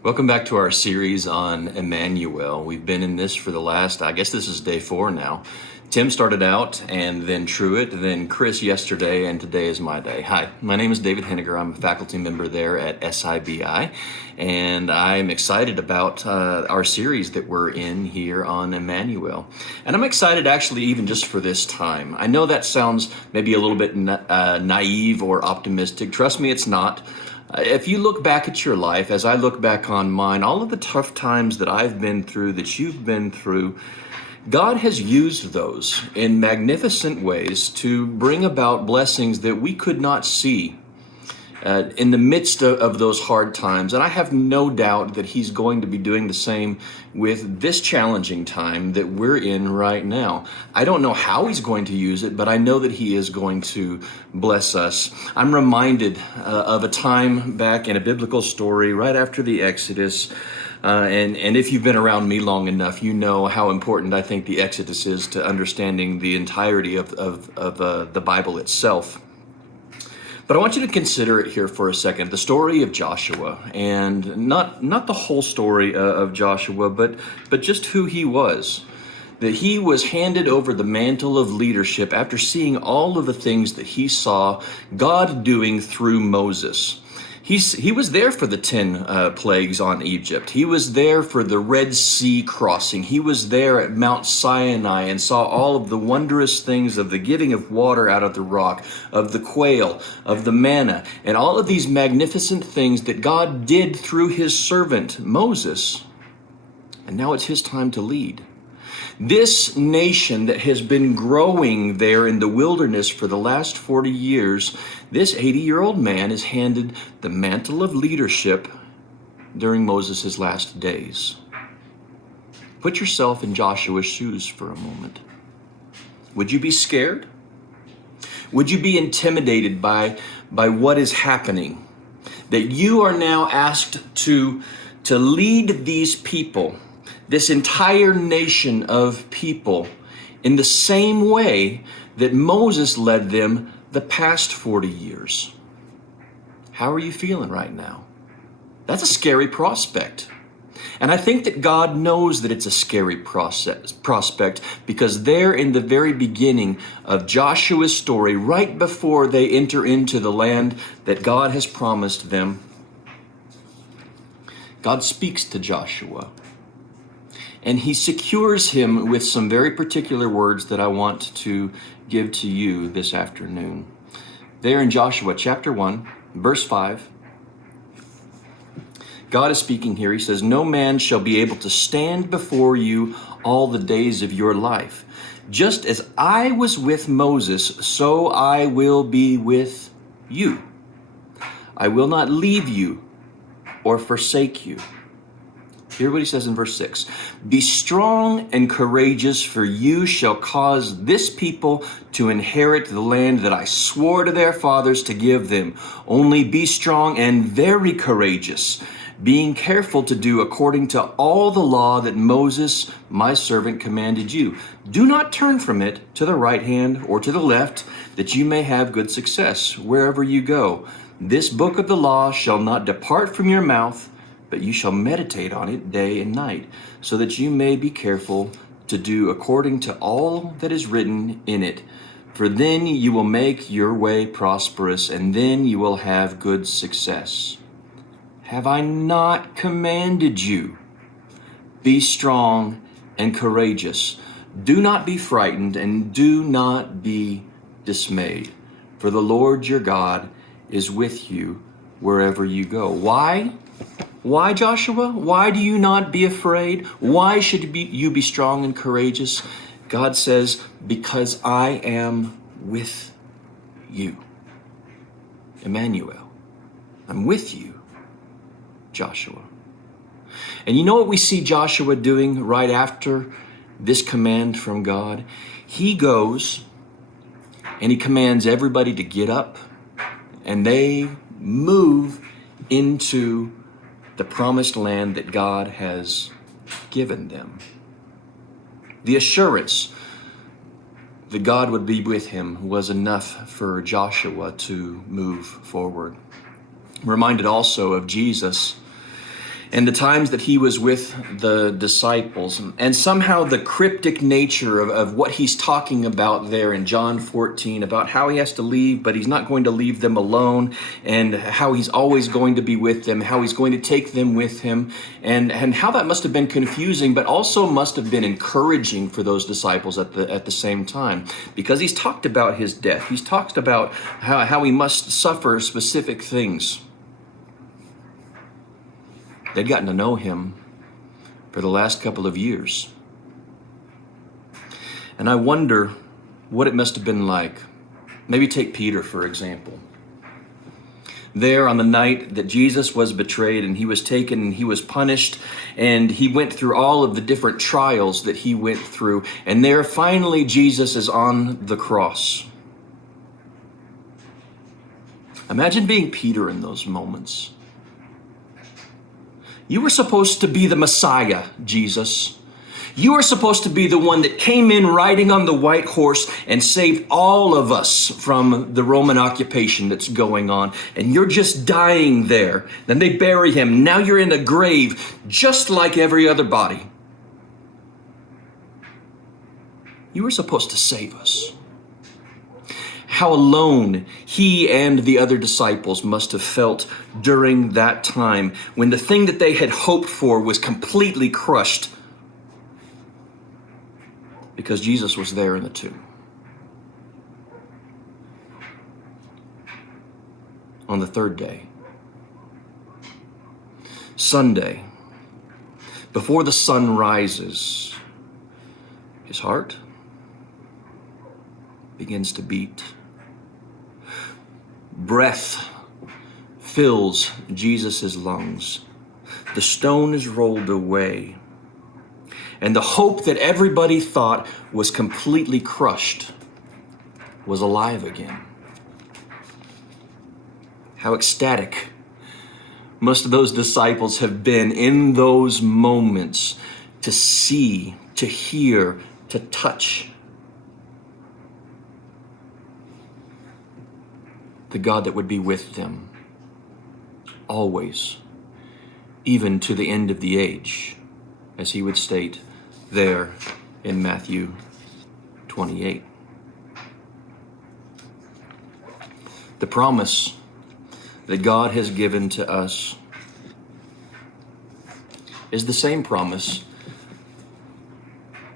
Welcome back to our series on Immanuel. We've been in this for the last, I guess this is day 4 now. Tim started out, and then Truett, then Chris yesterday, and today is my day. Hi, my name is David Henniger. I'm a faculty member there at SIBI, and I'm excited about our series that we're in here on Immanuel. And I'm excited actually even just for this time. I know that sounds maybe a little bit naive or optimistic. Trust me, it's not. If you look back at your life, as I look back on mine, all of the tough times that I've been through, that you've been through, God has used those in magnificent ways to bring about blessings that we could not see in the midst of those hard times. And I have no doubt that He's going to be doing the same with this challenging time that we're in right now. I don't know how He's going to use it, but I know that He is going to bless us. I'm reminded of a time back in a biblical story right after the Exodus. And if you've been around me long enough, you know how important I think the Exodus is to understanding the entirety of the Bible itself. But I want you to consider it here for a second, the story of Joshua, and not the whole story of Joshua, but just who he was. That he was handed over the mantle of leadership after seeing all of the things that he saw God doing through Moses. He was there for the 10 plagues on Egypt. He was there for the Red Sea crossing. He was there at Mount Sinai and saw all of the wondrous things of the giving of water out of the rock, of the quail, of the manna, and all of these magnificent things that God did through His servant Moses. And now it's his time to lead. This nation that has been growing there in the wilderness for the last 40 years, this 80-year-old man is handed the mantle of leadership during Moses' last days. Put yourself in Joshua's shoes for a moment. Would you be scared? Would you be intimidated by what is happening? That you are now asked to lead these people, this entire nation of people, in the same way that Moses led them the past 40 years. How are you feeling right now? That's a scary prospect. And I think that God knows that it's a scary prospect, because there in the very beginning of Joshua's story, right before they enter into the land that God has promised them, God speaks to Joshua. And He secures him with some very particular words that I want to give to you this afternoon. There in Joshua chapter 1, verse 5, God is speaking here. He says, "No man shall be able to stand before you all the days of your life. Just as I was with Moses, so I will be with you. I will not leave you or forsake you." Hear what he says in verse 6. "Be strong and courageous, for you shall cause this people to inherit the land that I swore to their fathers to give them. Only be strong and very courageous, being careful to do according to all the law that Moses, my servant, commanded you. Do not turn from it to the right hand or to the left, that you may have good success wherever you go. This book of the law shall not depart from your mouth, but you shall meditate on it day and night, so that you may be careful to do according to all that is written in it. For then you will make your way prosperous, and then you will have good success. Have I not commanded you? Be strong and courageous. Do not be frightened, and do not be dismayed. For the Lord your God is with you wherever you go." Why? Why, Joshua? Why do you not be afraid? Why should you be strong and courageous? God says, because I am with you. Immanuel, I'm with you, Joshua. And you know what we see Joshua doing right after this command from God? He goes and he commands everybody to get up, and they move into the promised land that God has given them. The assurance that God would be with him was enough for Joshua to move forward. I'm reminded also of Jesus and the times that he was with the disciples, and somehow the cryptic nature of what he's talking about there in John 14, about how he has to leave, but he's not going to leave them alone, and how he's always going to be with them, how he's going to take them with him, and how that must have been confusing, but also must have been encouraging for those disciples at the same time, because he's talked about his death. He's talked about how he must suffer specific things. They'd gotten to know him for the last couple of years. And I wonder what it must have been like. Maybe take Peter, for example. There on the night that Jesus was betrayed and he was taken and he was punished, and he went through all of the different trials that he went through. And there finally Jesus is on the cross. Imagine being Peter in those moments. You were supposed to be the Messiah, Jesus. You were supposed to be the one that came in riding on the white horse and saved all of us from the Roman occupation that's going on. And you're just dying there. Then they bury him. Now you're in a grave just like every other body. You were supposed to save us. How alone he and the other disciples must have felt during that time when the thing that they had hoped for was completely crushed because Jesus was there in the tomb. On the third day, Sunday, before the sun rises, his heart begins to beat. Breath fills Jesus' lungs. The stone is rolled away. And the hope that everybody thought was completely crushed was alive again. How ecstatic must those disciples have been in those moments to see, to hear, to touch the God that would be with them always, even to the end of the age, as he would state there in Matthew 28. The promise that God has given to us is the same promise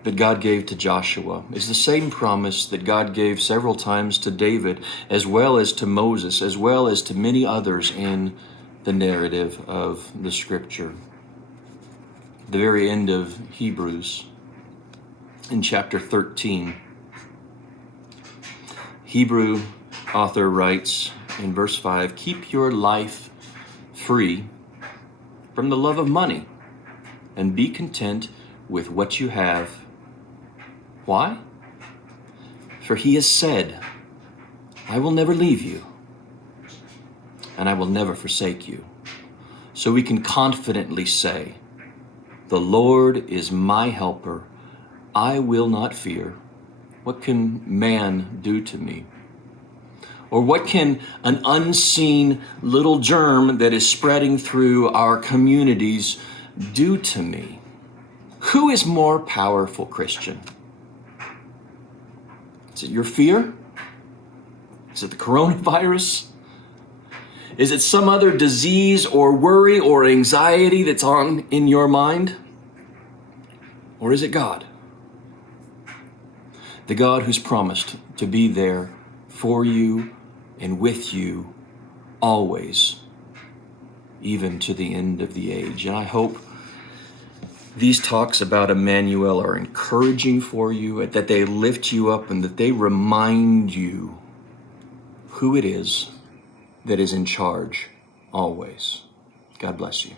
that God gave to Joshua, is the same promise that God gave several times to David, as well as to Moses, as well as to many others in the narrative of the scripture. The very end of Hebrews, in chapter 13, Hebrew author writes in verse 5, "Keep your life free from the love of money and be content with what you have." Why? For he has said, "I will never leave you, and I will never forsake you." So we can confidently say, "The Lord is my helper. I will not fear. What can man do to me? Or what can an unseen little germ that is spreading through our communities do to me?" Who is more powerful, Christian? Is it your fear? Is it the coronavirus? Is it some other disease or worry or anxiety that's on in your mind? Or is it God? The God who's promised to be there for you and with you always, even to the end of the age. And I hope these talks about Immanuel are encouraging for you, that they lift you up, and that they remind you who it is that is in charge always. God bless you.